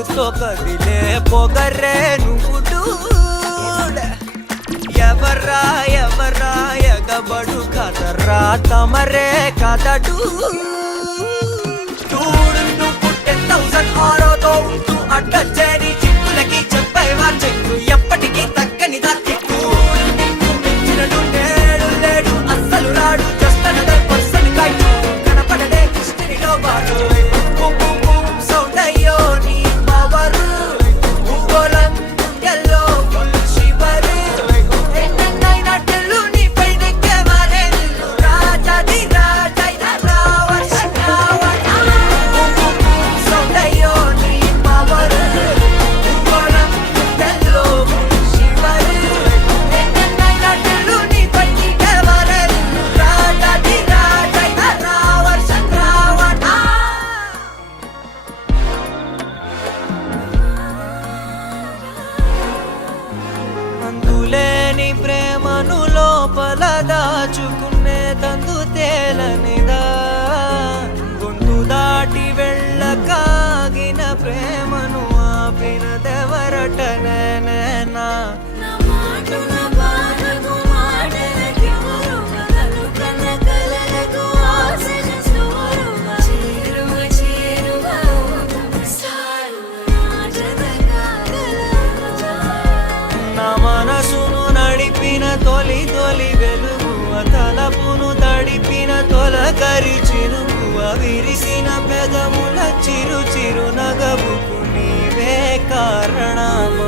పొగరుతో కదిలే పొగరే నువ్వు డూడ్. ఎవరా ఎవరా ఎగబడు కదరా తమరే కదడు డూడ్. నువ్వు 10,000 ఆరోతో ఉంటూ అడ్డచేరి చిక్కులకి చెప్పేవా చెక్కు ఎప్పటికీ తగ్గని దక్కు. మించినడు నేడు లేడు అస్సలు రాడు జస్ట్ అనదర్ పర్సన్ కైటు కనపడడే హిస్టరీలో వాడు. సౌండ్ అయ్యో నీ పవరు భూగోళం గుండెల్లో ఫుల్ శివరు. ఎన్నైనా టెల్లు నీపై నెక్కే వారే నిన్ను రాజాది రాజైన రావణ రావణ. సౌండ్ అయ్యో నీ పవరు భూగోళం గుండెల్లో ఫుల్ శివరు. ఎన్నైనా టెల్లు నీపై నెక్కే వారే నిన్ను రాజాది రాజైన రావణ రావణ. అందులేని ప్రేమను లోపల దాచుకునే తందు తేలనిదా. గొంతు దాటి వెళ్ళకాగిన ప్రేమను ఆపినదెవరటనేనా. నా మనసును నడిపిన తొలి తొలి వెలుగు తలపును తడిపిన తొలకరి చిరుగు విరిసిన పెదముల చిరు చిరు నగవుకు నీవే కారణం.